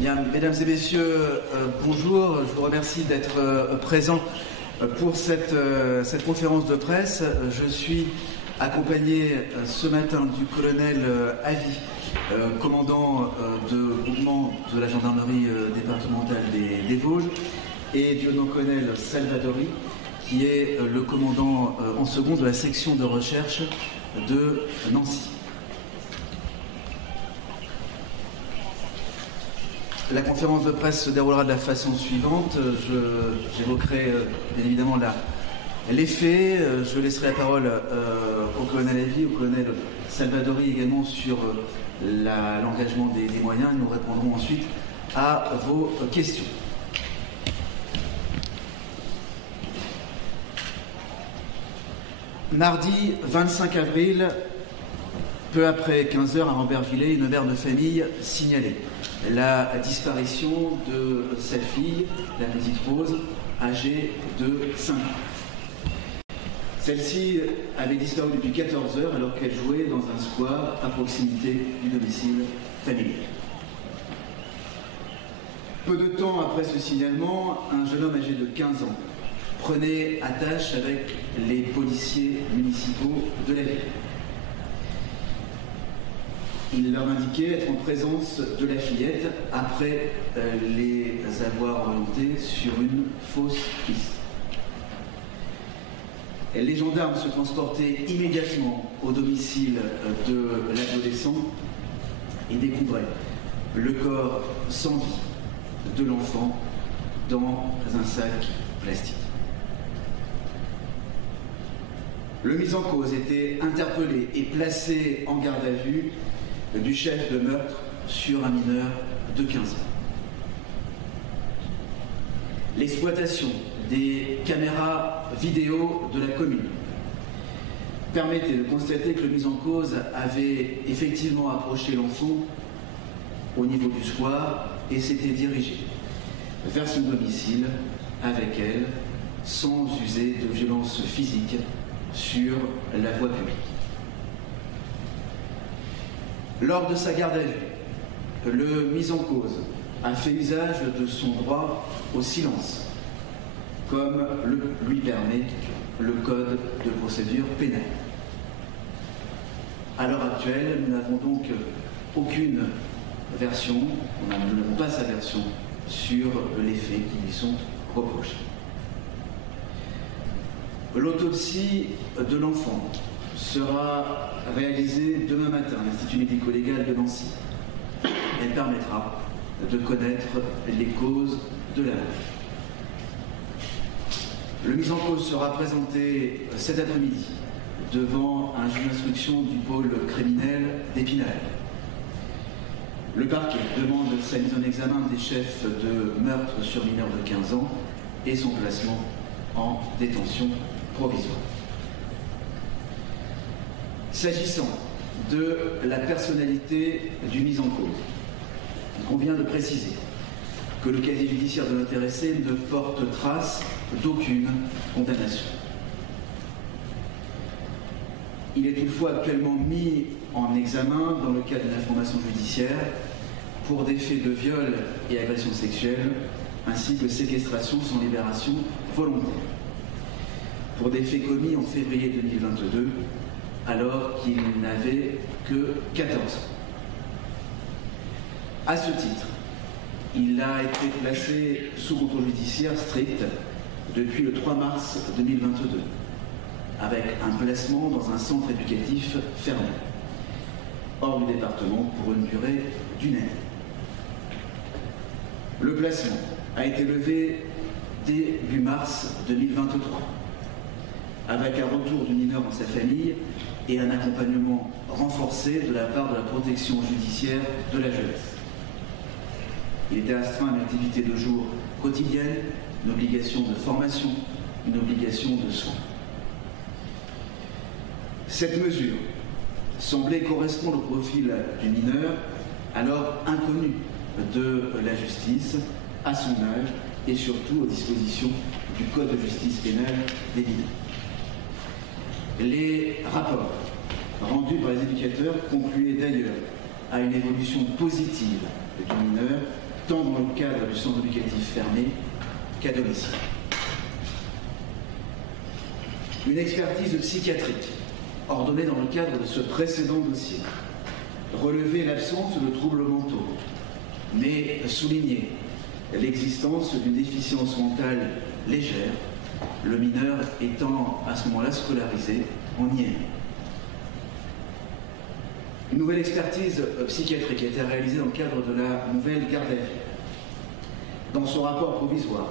Bien, mesdames et messieurs, bonjour. Je vous remercie d'être présents pour cette conférence de presse. Je suis accompagné ce matin du colonel Avi, commandant de groupement de la gendarmerie départementale des Vosges, et du lieutenant-colonel Salvadori, qui est le commandant en second de la section de recherche de Nancy. La conférence de presse se déroulera de la façon suivante. J'évoquerai bien évidemment les faits. Je laisserai la parole au colonel Avi, au colonel Salvadori également sur l'engagement des moyens. Nous répondrons ensuite à vos questions. Mardi 25 avril, peu après 15 heures à Rambervillers, une mère de famille signalait la disparition de sa fille, la petite Rose, âgée de 5 ans. Celle-ci avait disparu depuis 14 heures alors qu'elle jouait dans un square à proximité du domicile familial. Peu de temps après ce signalement, un jeune homme âgé de 15 ans prenait attache avec les policiers municipaux de la ville. Il leur indiquait être en présence de la fillette après les avoir orientés sur une fausse piste. Les gendarmes se transportaient immédiatement au domicile de l'adolescent et découvraient le corps sans vie de l'enfant dans un sac plastique. Le mis en cause était interpellé et placé en garde à vue du chef de meurtre sur un mineur de 15 ans. L'exploitation des caméras vidéo de la commune permettait de constater que le mis en cause avait effectivement approché l'enfant au niveau du square et s'était dirigé vers son domicile avec elle sans user de violence physique sur la voie publique. Lors de sa garde à vue, le mis en cause a fait usage de son droit au silence, comme le lui permet le Code de procédure pénale. À l'heure actuelle, nous n'avons donc aucune version, nous n'avons pas sa version sur les faits qui lui sont reprochés. L'autopsie de l'enfant sera réalisée demain matin à l'Institut médico-légal de Nancy. Elle permettra de connaître les causes de la mort. Le mis en cause sera présenté cet après-midi devant un juge d'instruction du pôle criminel d'Épinal. Le parquet demande sa mise en examen des chefs de meurtre sur mineurs de 15 ans et son placement en détention provisoire. S'agissant de la personnalité du mis en cause, il convient de préciser que le casier judiciaire de l'intéressé ne porte trace d'aucune condamnation. Il est toutefois actuellement mis en examen dans le cadre d'une information judiciaire pour des faits de viol et agression sexuelle, ainsi que séquestration sans libération volontaire, pour des faits commis en février 2022, alors qu'il n'avait que 14 ans. À ce titre, il a été placé sous contrôle judiciaire strict depuis le 3 mars 2022, avec un placement dans un centre éducatif fermé, hors du département pour une durée d'1 année. Le placement a été levé début mars 2023, avec un retour du mineur dans sa famille et un accompagnement renforcé de la part de la protection judiciaire de la jeunesse. Il était astreint à une activité de jour quotidienne, une obligation de formation, une obligation de soins. Cette mesure semblait correspondre au profil du mineur, alors inconnu de la justice, à son âge et surtout aux dispositions du Code de justice pénale des mineurs. Les rapports rendus par les éducateurs concluaient d'ailleurs à une évolution positive du mineur tant dans le cadre du centre éducatif fermé qu'à domicile. Une expertise psychiatrique ordonnée dans le cadre de ce précédent dossier. Relever l'absence de troubles mentaux, mais souligner l'existence d'une déficience mentale légère, le mineur étant à ce moment-là scolarisé en IM. Une nouvelle expertise psychiatrique a été réalisée dans le cadre de la nouvelle garde à vue. Dans son rapport provisoire,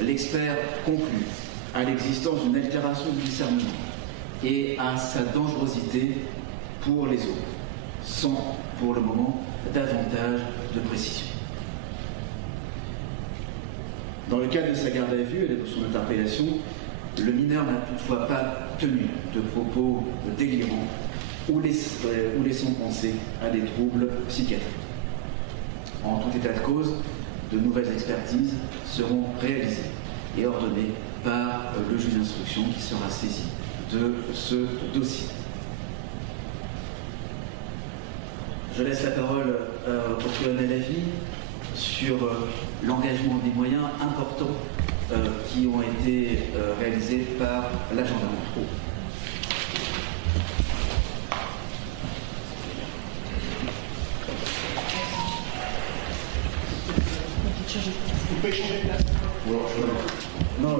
l'expert conclut à l'existence d'une altération du discernement et à sa dangerosité pour les autres, sans, pour le moment, davantage de précision. Dans le cadre de sa garde à vue et de son interpellation, le mineur n'a toutefois pas tenu de propos délirants ou laissant penser à des troubles psychiatriques. En tout état de cause, de nouvelles expertises seront réalisées et ordonnées par le juge d'instruction qui sera saisi de ce dossier. Je laisse la parole au colonel Lavie sur l'engagement des moyens importants qui ont été réalisés par la gendarmerie. Vous pouvez changer de place. Non.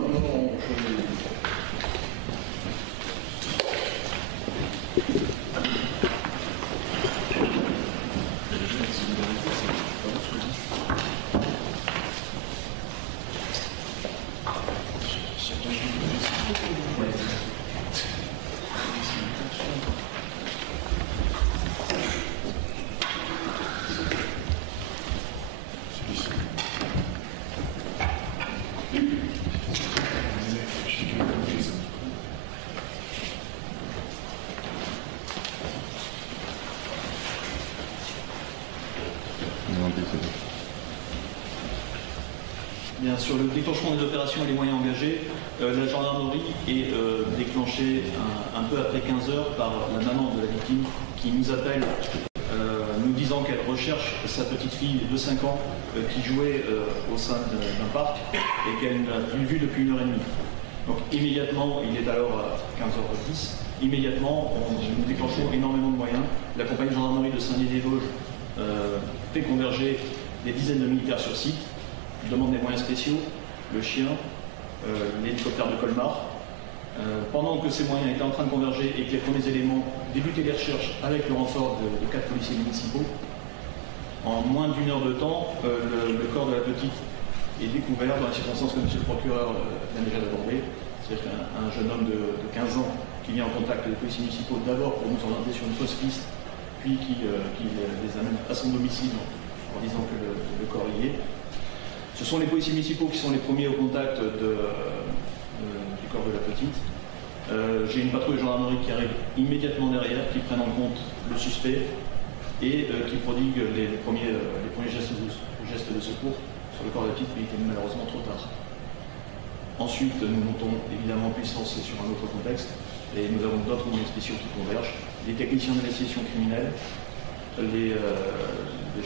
Bien, sur le déclenchement des opérations et les moyens engagés, la gendarmerie est déclenchée un peu après 15 heures par la maman de la victime qui nous appelle nous disant qu'elle recherche sa petite fille de 5 ans qui jouait au sein d'un parc et qu'elle n'a plus vue depuis 1h30. Donc immédiatement, il est alors à 15h10, immédiatement nous déclenchons énormément de moyens. La compagnie de gendarmerie de Saint-Dié-des-Vosges fait converger des dizaines de militaires sur site, demande des moyens spéciaux, le chien, l'hélicoptère de Colmar. Pendant que ces moyens étaient en train de converger et que les premiers éléments débutaient les recherches avec le renfort de 4 policiers municipaux, en moins d'une heure de temps, le corps de la petite est découvert dans les circonstances que M. le procureur vient déjà d'aborder. C'est-à-dire qu'un jeune homme de 15 ans qui vient en contact avec les policiers municipaux d'abord pour nous orienter sur une fausse piste, puis qui les amène à son domicile en disant que le corps y est. Ce sont les policiers municipaux qui sont les premiers au contact du corps de la petite. J'ai une patrouille de gendarmerie qui arrive immédiatement derrière, qui prennent en compte le suspect et qui prodigue les premiers gestes de secours sur le corps de la petite, mais il était malheureusement trop tard. Ensuite, nous montons évidemment en puissance sur un autre contexte et nous avons d'autres moyens spéciaux qui convergent. Les techniciens d'investigation criminelle, les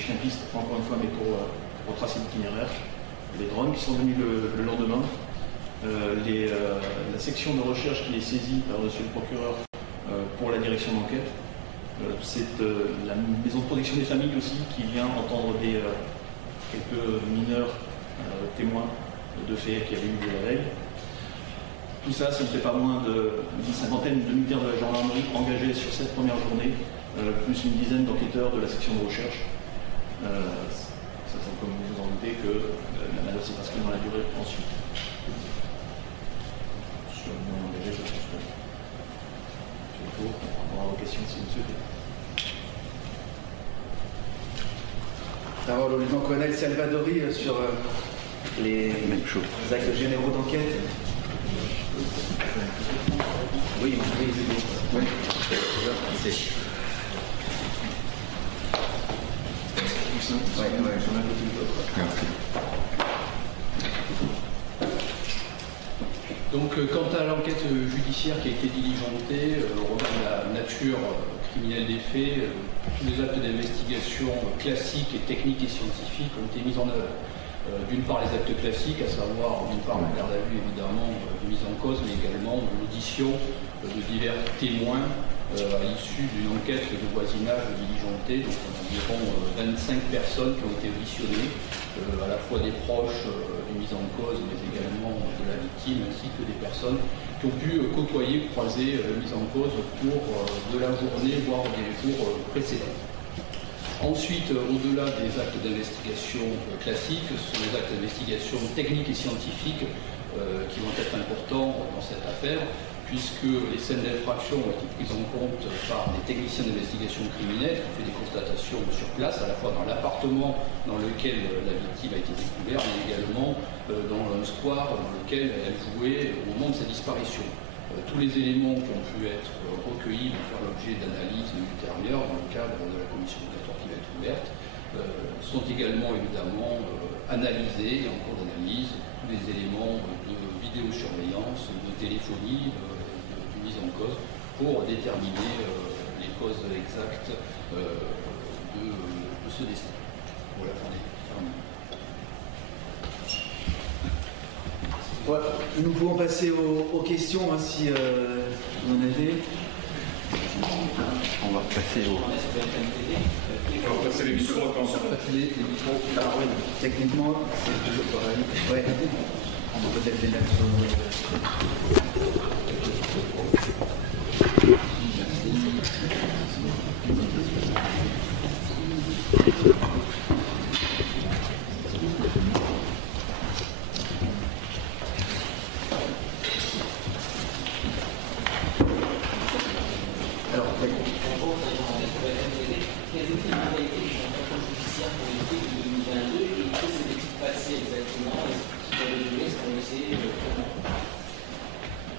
chiens-pistes, encore une fois, mais pour retracer l'itinéraire, les drones qui sont venus le lendemain, la section de recherche qui est saisie par M. le procureur pour la direction d'enquête. C'est la maison de protection des familles aussi qui vient entendre quelques mineurs témoins de faits qui avaient eu lieu la veille. Tout ça, ça ne fait pas moins d'une cinquantaine de militaires de la gendarmerie engagés sur cette première journée, plus une dizaine d'enquêteurs de la section de recherche. Comme vous vous en doutez, que la manœuvre s'est inscrite dans la durée ensuite. Sur le moment engagé, je pense que sur le tour, on aura vos questions si vous le souhaitez. Parole au lieutenant-colonel Salvadori sur les actes généraux d'enquête. Oui, c'est bon. Oui. Donc, quant à l'enquête judiciaire qui a été diligentée, au regard de la nature criminel des faits, tous les actes d'investigation classiques et techniques et scientifiques ont été mis en œuvre. D'une part les actes classiques, à savoir d'une part la garde à vue évidemment de mise en cause, mais également l'audition de divers témoins à l'issue d'une enquête de voisinage diligentée. Donc environ 25 personnes qui ont été auditionnées, à la fois des proches des mises en cause, mais également de la victime, ainsi que des personnes qui ont pu côtoyer, croiser la mise en cause au cours de la journée, voire des jours précédents. Ensuite, au-delà des actes d'investigation classiques, ce sont les actes d'investigation techniques et scientifiques qui vont être importants dans cette affaire, puisque les scènes d'infraction ont été prises en compte par des techniciens d'investigation criminelle qui ont fait des constatations sur place, à la fois dans l'appartement dans lequel la victime a été découverte, mais également dans un square dans lequel elle jouait au moment de sa disparition. Tous les éléments qui ont pu être recueillis vont faire l'objet d'analyses ultérieures dans le cadre de la commission obligatoire qui va être ouverte, sont également évidemment analysés et en cours d'analyse tous les éléments de vidéosurveillance, de téléphonie, de mise en cause pour déterminer les causes exactes de ce décès. Voilà, j'en ai terminé. Voilà. Nous pouvons passer aux questions hein, si vous en avez. On va passer au. On va passer les micros quand Les micros. Alors oui, techniquement, c'est toujours pareil. Ouais. On va peut-être les mettre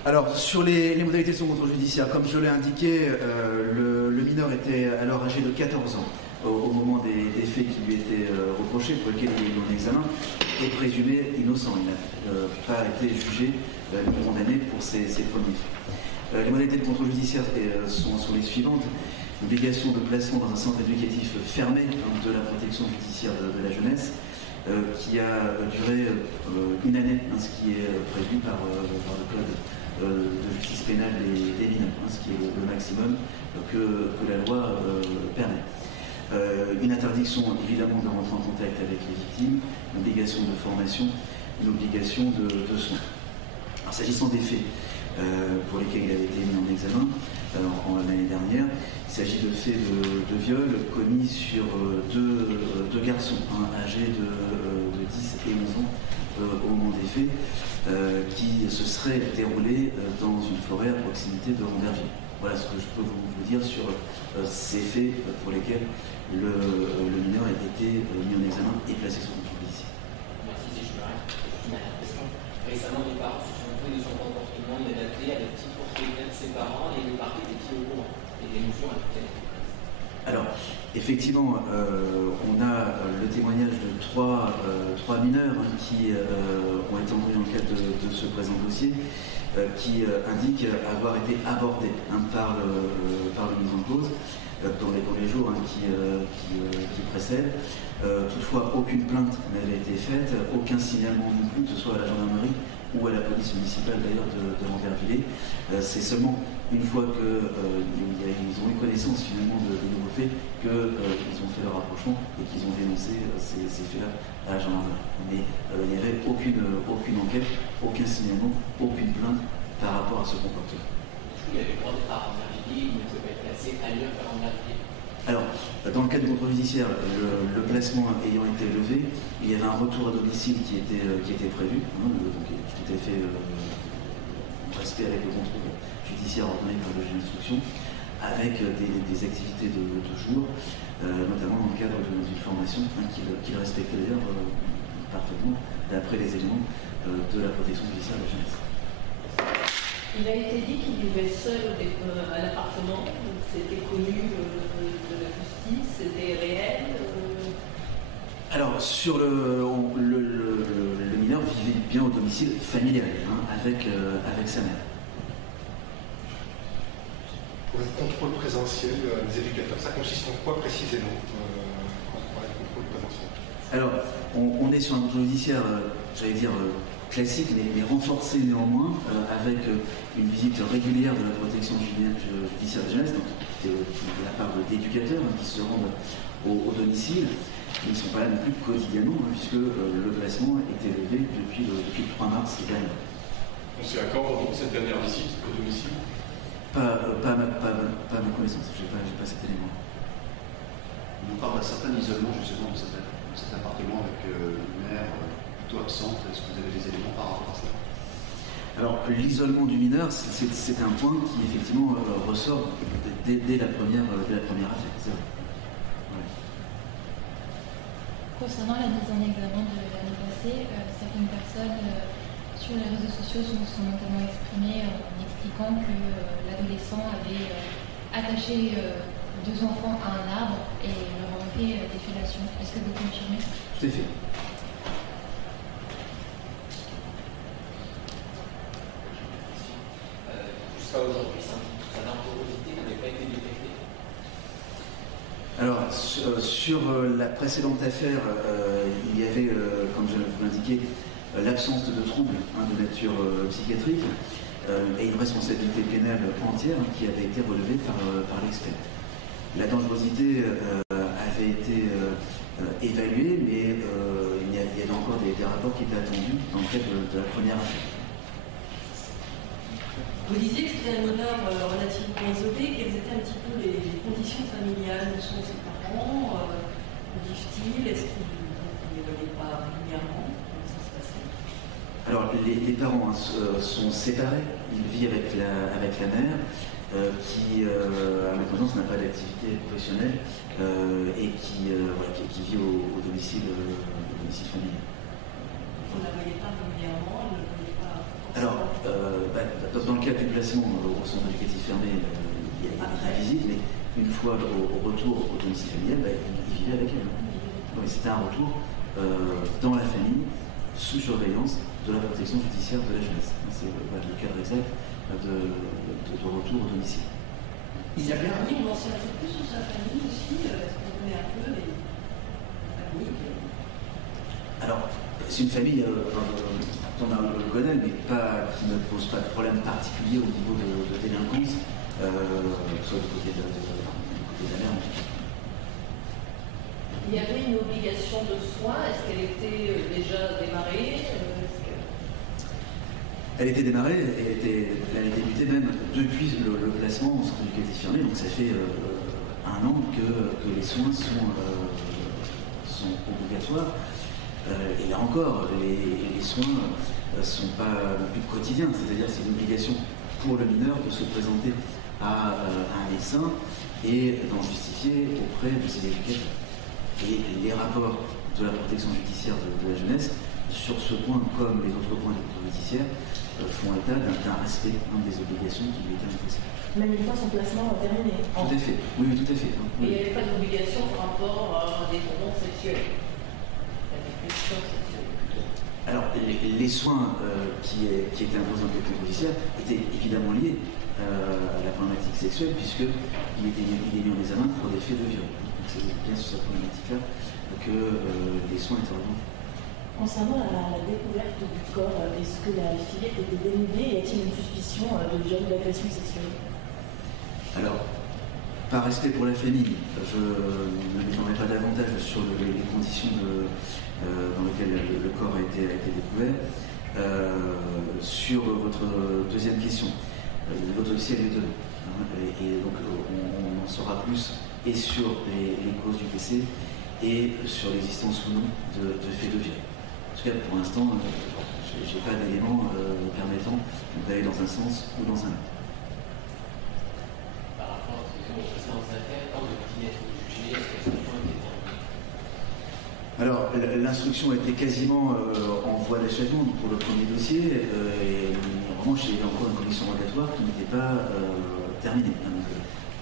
Alors, sur les modalités de son contrôle judiciaire, comme je l'ai indiqué, le mineur était alors âgé de 14 ans au moment des faits qui lui étaient reprochés, pour lesquels il est mis en examen, et présumé innocent. Il n'a pas été jugé ni condamné pour ces premiers faits. Les modalités de contrôle judiciaire sont les suivantes. L'obligation de placement dans un centre éducatif fermé de la protection judiciaire de la jeunesse, qui a duré une année, ce qui est prévu par le Code de justice pénale des mineurs, ce qui est le maximum que la loi permet. Une interdiction évidemment de rentrer en contact avec les victimes, une obligation de formation, une obligation de soins. S'agissant des faits pour lesquels il avait été mis en examen en l'année dernière, il s'agit de faits de viol commis sur deux garçons âgés de 10 et 11 ans au moment des faits, qui se seraient déroulés dans une forêt à proximité de Randerville. Voilà ce que je peux vous dire sur ces faits pour lesquels le mineur a été mis en examen et placé sous contrôle judiciaire. Merci, si je me reste une dernière question. Récemment, les parents se sont trouvés de son comportement inadapté à des petites portées de ses parents et le parquet était au courant. Et des mesures à toutes. Alors, effectivement, on a le témoignage de trois mineurs qui ont été envoyés dans le cadre de ce présent dossier, qui indiquent avoir été abordés par le mis en cause dans les jours qui précèdent. Toutefois, aucune plainte n'avait été faite, aucun signalement non plus, que ce soit à la gendarmerie ou à la police municipale d'ailleurs de Randerville. C'est seulement une fois qu'ils ont eu connaissance finalement de nouveaux faits qu'ils ont fait leur rapprochement et qu'ils ont dénoncé ces faits-là à la gendarmerie. Mais il n'y avait aucune enquête, aucun signalement, aucune plainte par rapport à ce comportement. Il y avait le droit de part en Randerville, il ne pouvait pas être placé ailleurs qu'à Randerville. Alors, dans le cadre du contrôle judiciaire, le placement ayant été levé, il y avait un retour à domicile qui était prévu, donc tout est fait en respect avec le contrôle judiciaire ordonné par le juge d'instruction, avec des activités de jour, notamment dans le cadre d'une formation qu'il respectait d'ailleurs parfaitement, d'après les éléments de la protection judiciaire de la jeunesse. Il a été dit qu'il vivait seul à l'appartement, c'était connu de la justice, c'était réel. Alors, sur le mineur vivait bien au domicile familial, avec sa mère. Pour contrôle présentiel des éducateurs. Ça consiste en quoi précisément quand on parle de contrôle présentiel? Alors, on est sur un contrôle judiciaire, j'allais dire classique, mais renforcé néanmoins, avec une visite régulière de la protection judiciaire de jeunesse, donc de la part d'éducateurs qui se rendent au domicile. Ils ne sont pas là non plus quotidiennement, puisque le placement est élevé depuis le 3 mars dernier. On s'est accordé donc cette dernière visite au domicile? Pas à ma connaissance, je n'ai pas cet élément. On parle d'un certain isolement justement de cet appartement avec une mère plutôt absente. Est-ce que vous avez des éléments par rapport à ça? Alors, l'isolement du mineur, c'est un point qui effectivement ressort dès la première affaire. C'est vrai. Ouais. Concernant la mise en examen de l'année passée, certaines personnes sur les réseaux sociaux se sont notamment exprimées en expliquant que l'adolescent avait attaché 2 enfants à un arbre et leur ont fait des fellations. Est-ce que vous confirmez? Tout à fait. Jusqu'à aujourd'hui, sa dangerosité n'avait pas été détectée. Alors, sur la précédente affaire, il y avait, comme je vous l'indiquais, l'absence de troubles de nature psychiatrique et une responsabilité pénale entière qui avait été relevée par l'expert. La dangerosité avait été évaluée, mais il y avait encore des rapports qui étaient attendus dans le cadre de la première affaire. Vous disiez que c'était un mineur relativement isolé. Quelles étaient un petit peu les conditions familiales? Où sont ses parents? Où vivent-ils? Est-ce qu'ils ne les voyaient pas régulièrement? Comment ça se passait? Alors, les parents sont séparés. Ils vivent avec la mère, qui, à ma connaissance, n'a pas d'activité professionnelle et qui vit au domicile familial. Vous ne la voyez pas régulièrement? Vous ne la voyez pas forcément... Alors, dans le cas du placement au centre éducatif fermé, il y a des visites, mais une fois au retour au domicile familial, il vivait avec elle. Oui, c'était un retour dans la famille, sous surveillance de la protection judiciaire de la jeunesse. C'est le cadre exact de retour au domicile. Il y avait un livre, on s'en sait plus sur sa famille aussi. Est-ce qu'on connaît un peu les familles? Alors, c'est une famille dont on le connaît, mais qui ne pose pas de problème particulier au niveau de délinquance, soit du côté de la mère. Il y avait une obligation de soins. Est-ce qu'elle était déjà démarrée? Elle était démarrée, elle a débuté même depuis le placement au centre éducatif fermé, donc ça fait 1 an que les soins sont obligatoires. Et là encore, les soins ne sont pas plus quotidiens, c'est-à-dire c'est une obligation pour le mineur de se présenter à un médecin et d'en justifier auprès de ses éducateurs. Et les rapports de la protection judiciaire de la jeunesse, sur ce point comme les autres points du contrôle judiciaire, font état d'un respect des obligations qui lui étaient imposées. Même une fois son placement terminé. Tout à fait, oui, tout à fait. Et il n'y avait pas d'obligation par rapport à des tendances sexuelles. Alors, les soins qui étaient imposés dans le contrôle judiciaire étaient évidemment liés à la problématique sexuelle, puisqu'il est mis en examen pour des faits de viol. Donc, c'est bien sur cette problématique-là que les soins étaient orientés. Concernant la découverte du corps, est-ce que la fillette était dénudée et y a-t-il une suspicion de viol ou d'agression sexuelle? Alors, par respect pour la famille, je ne m'étendrai pas davantage sur les conditions dans lesquelles le corps a été découvert. Sur votre deuxième question, l'autopsie a lieu demain. Et donc, on en saura plus et sur les causes du décès et sur l'existence ou non de faits de viol. En tout cas, pour l'instant, je n'ai pas d'éléments permettant d'aller dans un sens ou dans un autre. Par rapport aux précédentes affaires, quand le petit être jugé, est-ce que l'instruction a été terminée? Alors, l'instruction était quasiment en voie d'achèvement pour le premier dossier. Et en revanche, il y avait encore une commission rogatoire qui n'était pas terminée. Donc,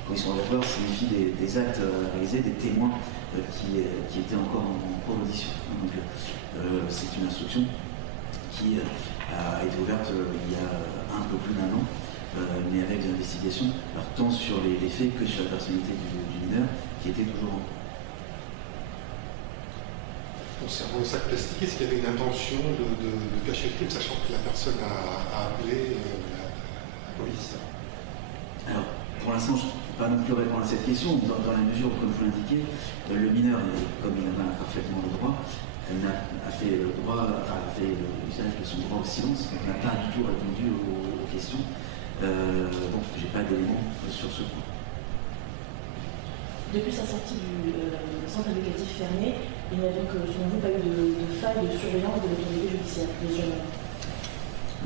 commission rogatoire signifie des actes réalisés, des témoins qui étaient encore en cours d'audition. Donc, c'est une instruction qui a été ouverte il y a un peu plus d'1 an mais avec des investigations, alors tant sur les faits que sur la personnalité du mineur, qui était toujours en cours. Concernant le sac plastique, est-ce qu'il y avait une intention de cacher le crime, sachant que la personne a appelé la police? Alors, pour l'instant, je ne peux pas non plus répondre à cette question, dans la mesure où, comme je vous l'indiquais, le mineur, comme il en a parfaitement le droit, a fait usage de son droit au silence, donc n'a pas du tout répondu aux questions. Donc, je n'ai pas d'éléments sur ce point. Depuis sa sortie du centre éducatif fermé, il n'y a donc, selon vous, pas eu de faille de surveillance de l'autorité judiciaire des jeunes hommes?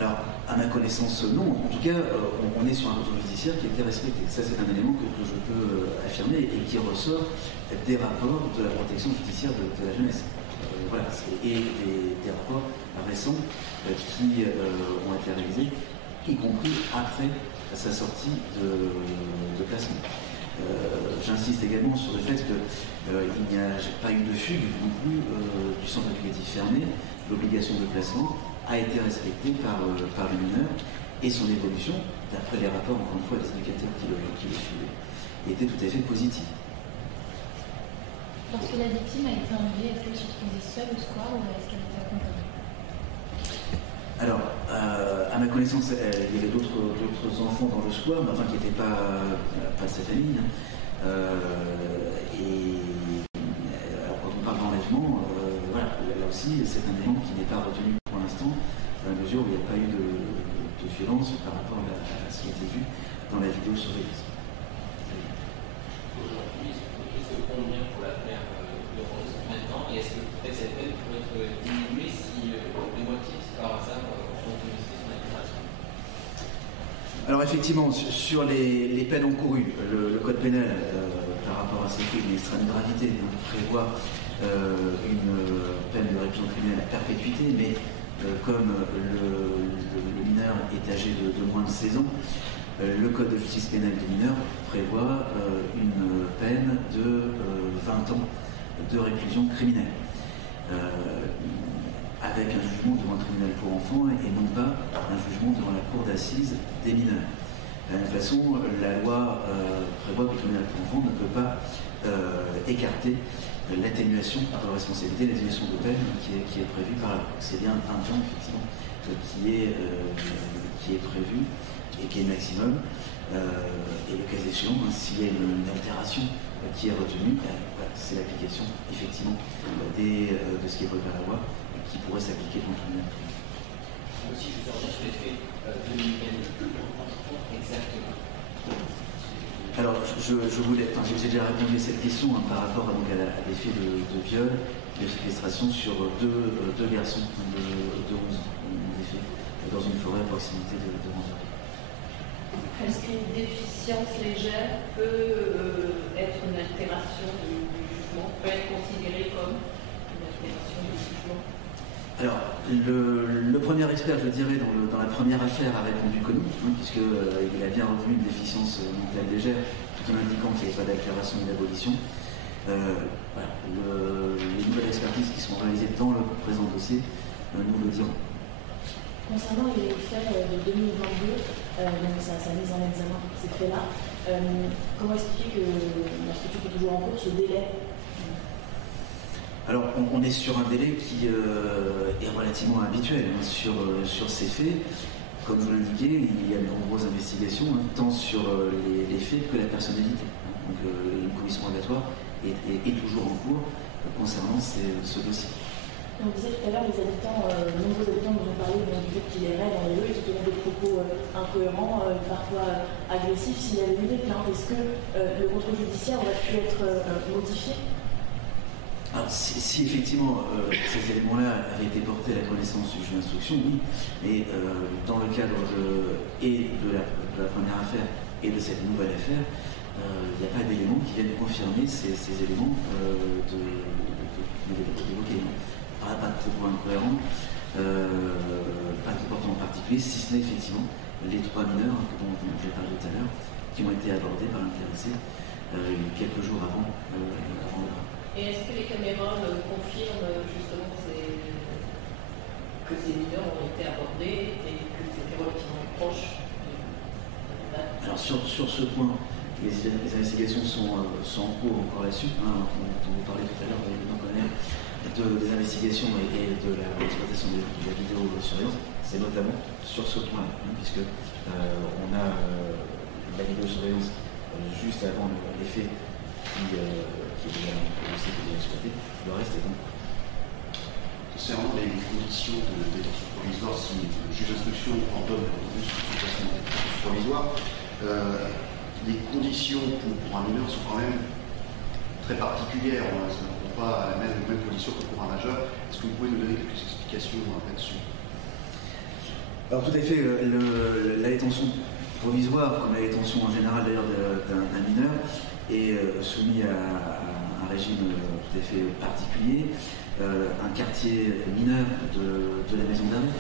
Alors, à ma connaissance, non. En tout cas, on est sur un contrôle judiciaire qui a été respecté. Ça, c'est un élément que je peux affirmer et qui ressort des rapports de la protection judiciaire de la jeunesse. Voilà. Et des rapports récents qui ont été réalisés, y compris après sa sortie de placement. J'insiste également sur le fait qu'il n'y a pas eu de fugue non plus du centre éducatif fermé. L'obligation de placement a été respectée par les mineurs et son évolution, d'après les rapports, encore une fois, des éducateurs qui le suivaient, était tout à fait positive. Lorsque la victime a été enlevée, est-ce qu'elle se trouvait seule au square ou est-ce qu'elle était accompagnée? Alors, à ma connaissance, il y avait d'autres enfants dans le square, mais enfin qui n'étaient pas de sa famille. Et alors, quand on parle d'enlèvement, voilà, là aussi, c'est un élément qui n'est pas retenu pour l'instant, dans la mesure où il n'y a pas eu de violence par rapport à ce qui a été vu dans la vidéosurveillance. Aujourd'hui, est-ce que combien pour l'affaire de Rose maintenant, et est-ce que peut-être cette peine pourrait être diminuée si de moitié, par hasard, on utilisait son intégration? Alors effectivement, sur les peines encourues, le code pénal, par rapport à ces faits d'une extrême gravité, prévoit une peine de réclusion criminelle à perpétuité, mais comme le mineur est âgé de moins de 16 ans, le code de justice pénale des mineurs prévoit une peine de 20 ans de réclusion criminelle, avec un jugement devant le tribunal pour enfants et non pas un jugement devant la cour d'assises des mineurs. De la même façon, la loi prévoit que le tribunal pour enfants ne peut pas écarter l'atténuation de responsabilité, l'atténuation de peine qui est prévue par la loi. C'est bien 20 ans, effectivement, qui est prévu et qui est le maximum. Et le cas échéant, s'il y a une altération qui est retenue, voilà, c'est l'application, effectivement, de ce qui est prévu par la loi qui pourrait s'appliquer dans tout le monde. Aussi, je veux revenir sur les faits de l'humanité exactement. Alors, j'ai déjà répondu à cette question par rapport à des faits de viol, de séquestration sur deux garçons de 11 ans, des faits dans une forêt à proximité de Montreuil. Est-ce qu'une déficience légère peut être une altération du jugement, peut être considérée comme une altération du jugement? Alors, le premier expert, je dirais, dans la première affaire a répondu que non, puisqu'il a bien retenu une déficience mentale légère, tout en indiquant qu'il n'y avait pas d'altération ni d'abolition. Voilà, les nouvelles expertises qui seront réalisées dans le présent dossier nous le diront. Concernant les faits de 2022, donc sa mise en examen pour ces faits-là, comment expliquer que l'institut est toujours en cours ce délai? Alors, on est sur un délai qui est relativement habituel sur ces faits. Comme vous l'indiquez, il y a de nombreuses investigations, tant sur les faits que la personnalité. Donc, une commission rogatoire est toujours en cours concernant ce dossier. On disait tout à l'heure, les habitants, nombreux habitants nous ont parlé du fait qu'il errait dans les rues, qu'il tenait des propos incohérents, parfois agressifs. S'il y avait eu des plaintes, est-ce que le contrôle judiciaire aurait pu être modifié? Alors, si effectivement ces éléments-là avaient été portés à la connaissance du juge d'instruction, oui, mais dans le cadre de la première affaire et de cette nouvelle affaire, il n'y a pas d'éléments qui viennent confirmer ces éléments d'évoquer. Pas de propos incohérents, pas de comportement particulier, si ce n'est effectivement les 3 mineurs dont j'ai parlé tout à l'heure, qui ont été abordés par l'intéressé quelques jours avant le drame. Et est-ce que les caméras confirment justement que ces mineurs ont été abordés et que c'était relativement proche Alors sur ce point, les investigations sont en cours encore là-dessus. Hein, on vous parlait tout à l'heure des investigations et de l'exploitation de la vidéosurveillance. C'est notamment sur ce point-là, hein, puisque on a la vidéosurveillance juste avant les faits qui est déjà exploité. Le reste est donc. Concernant les conditions de détention provisoire, si le juge d'instruction ordonne une situation de détention provisoire, les conditions pour un mineur sont quand même très particulières. On ne prend pas les mêmes conditions que pour un majeur. Est-ce que vous pouvez nous donner quelques explications là-dessus? Alors tout à fait, la détention provisoire, comme la détention en général d'ailleurs d'un mineur, est soumise à un régime tout à fait particulier. Un quartier mineur de la maison d'arrêt,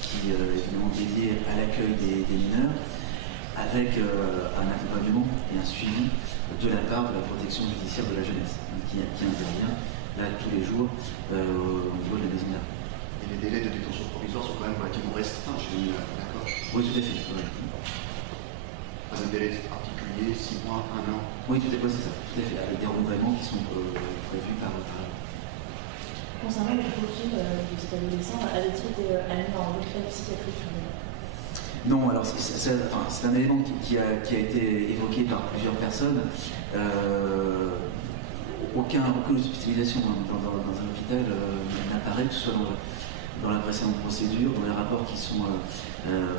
qui est évidemment dédié à l'accueil des mineurs, avec un accompagnement et un suivi de la part de la protection judiciaire de la jeunesse, qui intervient là tous les jours au niveau de la maison d'arrêt. Et les délais de détention provisoire sont quand même relativement restreints chez les mineurs, d'accord? Oui, tout à fait. Ouais. Pas un délai particulier, 6 mois, 1 an? Oui, tout à fait, c'est ça. Tout à fait, avec des renouvellements qui sont prévus par Concernant le profil de cet adolescent, avait-il été admis en hôpital psychiatrique? Non, alors c'est un élément qui a été évoqué par plusieurs personnes. Aucune hospitalisation dans un hôpital n'apparaît, que ce soit dans la précédente procédure, dans les rapports qui sont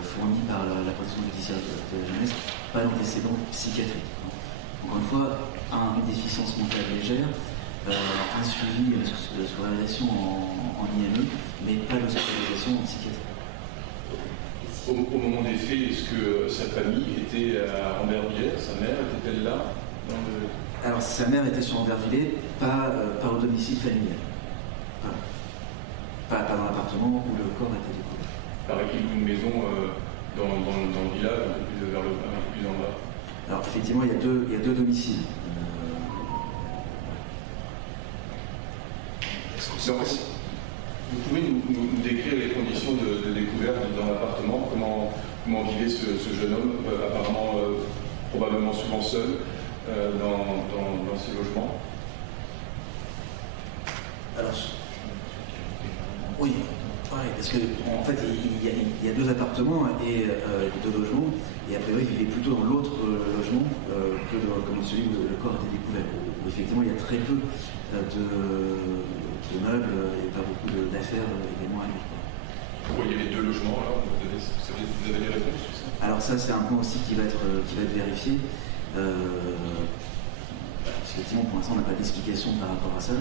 fournis par la protection judiciaire de la jeunesse, pas d'antécédent psychiatrique. Encore une fois, une déficience mentale légère, un suivi de scolarisation en IME, mais pas d'hospitalisation en psychiatrie. Au moment des faits, est-ce que sa famille était à Ambervillers? Sa mère était-elle là Alors sa mère était sur Ambervillers, pas au domicile familial. Pas dans l'appartement où le corps était découvert. Paraît-il une maison dans le village, un peu plus vers le bas, un peu plus en bas? Alors effectivement, il y a deux domiciles. Vous pouvez nous décrire les conditions de découverte dans l'appartement? Comment vivait ce jeune homme, apparemment probablement souvent seul, dans ces logements? Alors, oui, parce qu'en fait, il y a deux appartements et deux logements, et a priori, il vivait plutôt dans l'autre logement que dans celui où le corps était découvert, où effectivement, il y a très peu de meubles et pas beaucoup d'affaires également à lui. Pourquoi il y avait deux logements là? Vous avez des réponses sur ça? Alors ça, c'est un point aussi qui va être vérifié. Effectivement, pour l'instant, on n'a pas d'explication par rapport à ça.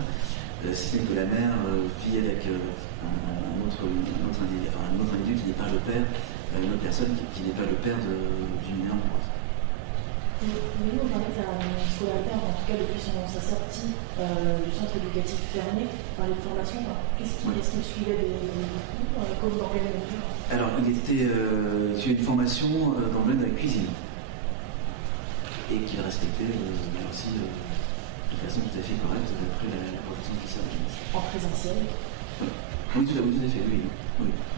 Si ce n'est que la mère vit avec un autre individu qui n'est pas le père, une autre personne qui n'est pas le père du mineur. Pouvez-vous parler de sa scolarité, en tout cas depuis sa sortie du centre éducatif fermé, par les formations? Qu'est-ce qu'il suivait des cours? Comment l'organisation? Alors, il suivait une formation dans le domaine de la cuisine. Et qu'il respectait aussi de façon tout à fait correcte d'après la protection du service. En présentiel? Oui, tout à fait, oui.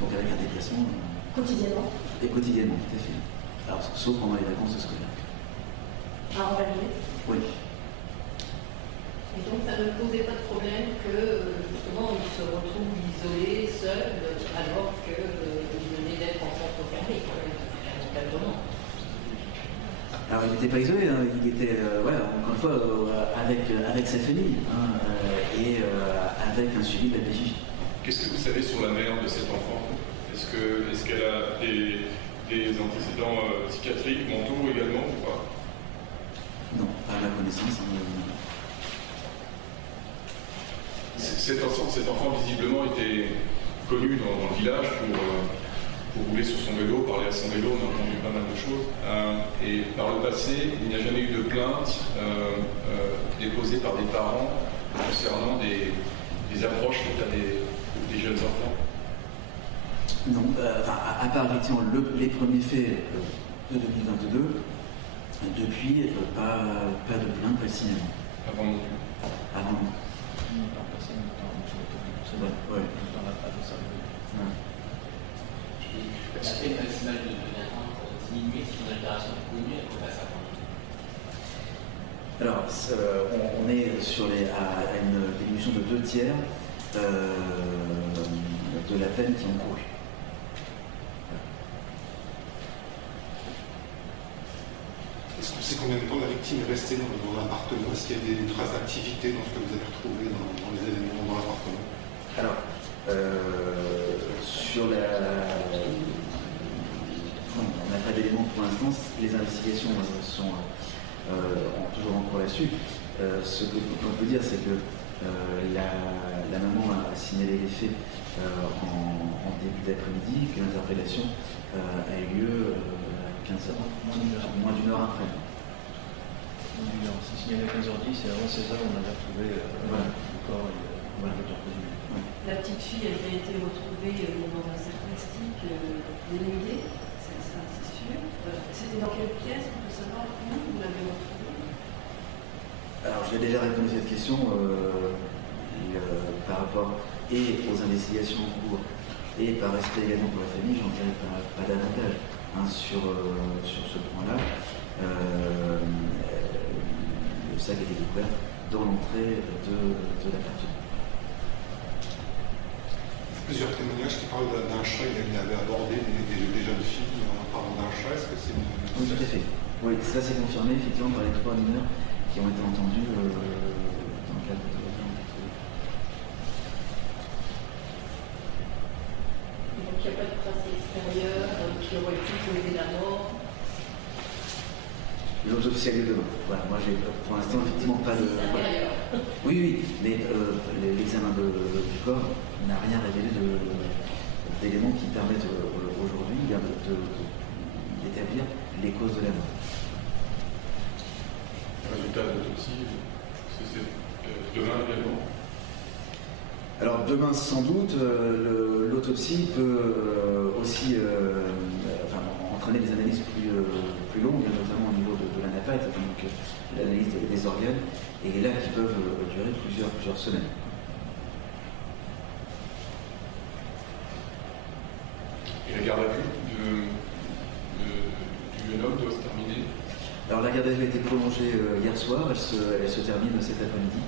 Donc avec un déplacement. Quotidiennement? Et quotidiennement, tout à fait. Alors, sauf pendant les vacances scolaires. À Ambervillers? Oui. Et donc ça ne posait pas de problème que justement il se retrouve isolé, seul, alors qu'il venait d'être en centre fermé quand même, encadrement. Alors il n'était pas isolé, hein. Il était, encore une fois, avec sa famille et avec un suivi de la PJJ. Qu'est-ce que vous savez sur la mère de cet enfant? Est-ce qu'elle a des antécédents psychiatriques, mentaux également ou pas? Non, pas à ma connaissance. Cet enfant visiblement était connu dans le village pour rouler sur son vélo, parler à son vélo, on a entendu pas mal de choses. Et par le passé, il n'y a jamais eu de plainte déposée par des parents concernant des approches des jeunes enfants. Non, à part effectivement les premiers faits de 2022, depuis, pas de plainte, pas de signalement. Avant non plus. Avant non. Ouais. La peine maximale de 20 ans pour diminuer si une altération connue elle peut passer à point. Alors, on est à une diminution de 2/3 de la peine qui est encourue. C'est combien de temps la victime est restée dans l'appartement? Est-ce qu'il y a des traces d'activité dans ce que vous avez retrouvé dans les éléments dans l'appartement? Alors, sur la... on n'a pas d'éléments pour l'instant, les investigations sont toujours en cours là-dessus. Ce qu'on peut dire, c'est que la maman a signalé les faits en début d'après-midi, que l'interpellation a eu lieu à 15h, moins d'une heure après. C'est signalé à 15h10 et avant 16h, on avait retrouvé le corps et la voiture présumée. La petite fille elle a été retrouvée dans un sac plastique dénudé, c'est sûr. C'était dans quelle pièce? On peut savoir où vous l'avez retrouvée? Alors, j'ai déjà répondu à cette question par rapport aux investigations en cours et par respect également pour la famille, j'en dirai pas davantage sur ce point-là. Le sac a été découvert dans l'entrée de l'appartement. Plusieurs témoignages qui parlent d'un chat, il avait abordé des jeunes filles en parlant d'un chat. Est-ce que c'est une... Oui, tout à fait. Oui, ça s'est confirmé effectivement par les 3 mineurs qui ont été entendus dans le cadre de l'enquête. Donc il n'y a pas de traces extérieures qui auraient pu causer la mort. L'autopsie a lieu demain. Voilà, moi j'ai pour l'instant effectivement pas de. Voilà. Oui, mais l'examen du corps n'a rien révélé d'éléments qui permettent aujourd'hui d'établir les causes de la mort. Résultat de l'autopsie, c'est demain également? Alors demain sans doute, l'autopsie peut aussi entraîner des analyses plus longues, notamment au niveau de l'anapathe, donc l'analyse des organes, et là qui peuvent durer plusieurs semaines. Et la garde à vue du jeune homme doit se terminer? Alors la garde à vue a été prolongée hier soir, elle se termine cet après-midi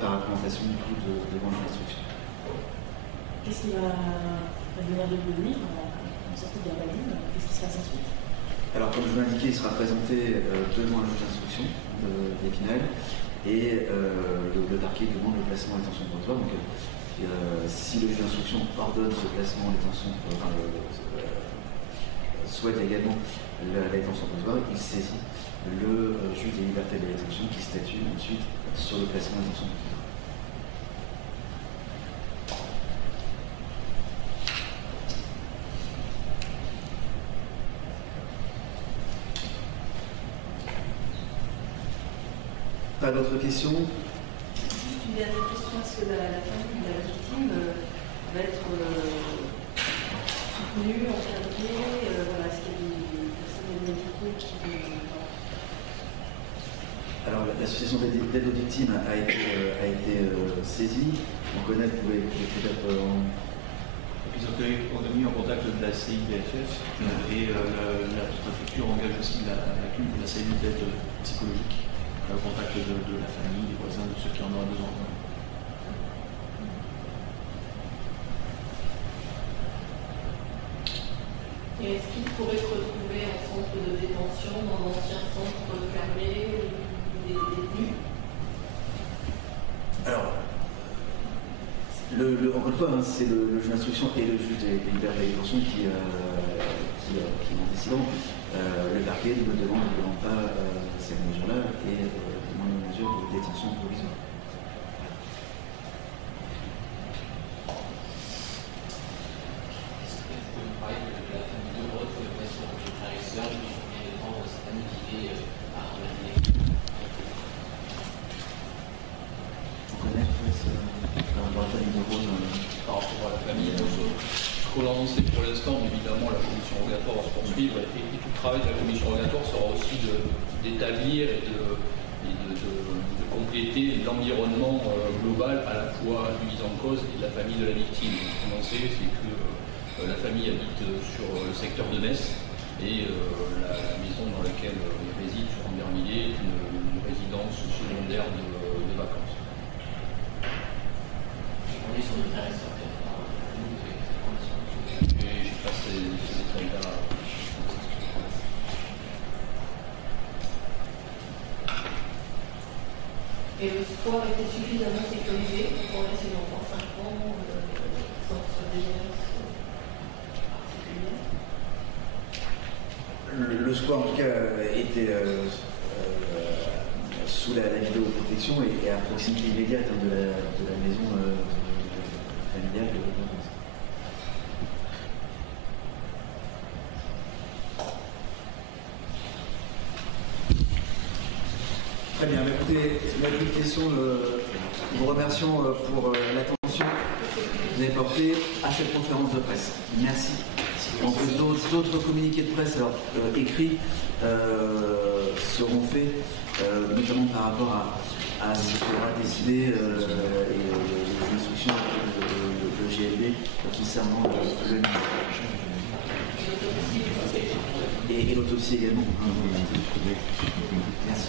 par appréhension du coup devant l'instruction. Qu'est-ce qui va venir de lui en sortie de la valide? Qu'est-ce qui se passe ensuite? Alors comme je vous l'ai indiqué, il sera présenté devant un juge d'instruction d'Épinal et le parquet demande le placement en détention provisoire. Donc si le juge d'instruction ordonne ce placement en détention, souhaite également la détention provisoire, il saisit le juge des libertés de la détention qui statue ensuite sur le placement en détention provisoire. Pas d'autres questions? Juste une dernière question, est-ce que la famille de la victime va être soutenue, encadrée? Est-ce qu'il y a des personnels médicaux qui... Alors l'association d'aide aux victimes a été saisie. On connaît, vous pouvez peut-être... Ils ont été mis en contact de la CIDFF et la préfecture engage aussi la cellule d'aide psychologique au contact de la famille, des voisins, de ceux qui en auraient besoin. Et est-ce qu'il pourrait se retrouver en centre de détention, dans l'ancien centre fermé des détenus? Alors, encore une fois, c'est le juge d'instruction et le juge des libertés de la détention qui en décident. Le parquet ne demande pas ces mesures-là et demande une mesure de détention provisoire. Pour l'instant, évidemment, la commission rogatoire va se poursuivre et tout le travail de la commission rogatoire sera aussi d'établir et de compléter l'environnement global à la fois du mis en cause et de la famille de la victime. Ce qu'on sait, c'est que la famille habite sur le secteur de Metz Et la maison dans laquelle il réside sur Andervilliers est une résidence secondaire de vacances. On est sur le terrain sur Et j'ai passé ces détails-là. Et le square était suffisamment sécurisé pour laisser l'enfant 5 ans sans surveillance particulière. Le square, en tout cas, était sous la vidéoprotection et à proximité immédiate de la maison familiale de l'enfance. Très bien, écoutez, si vous n'avez plus de questions, nous vous remercions pour l'attention que vous avez portée à cette conférence de presse. Merci. En fait, d'autres communiqués de presse écrits seront faits, notamment par rapport à ce qui aura décidé et les instructions de GLB concernant le et l'autopsie également. Merci.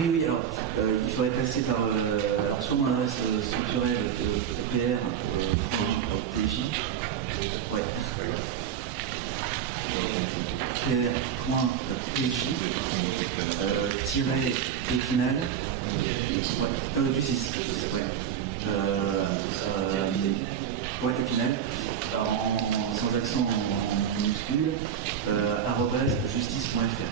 Oui, alors il faudrait passer par soit mon adresse structurelle de PR pour TJ. Ouais. PR.TJ épinal du 6. Ouais, épinal sans accent en minuscule @justice.fr.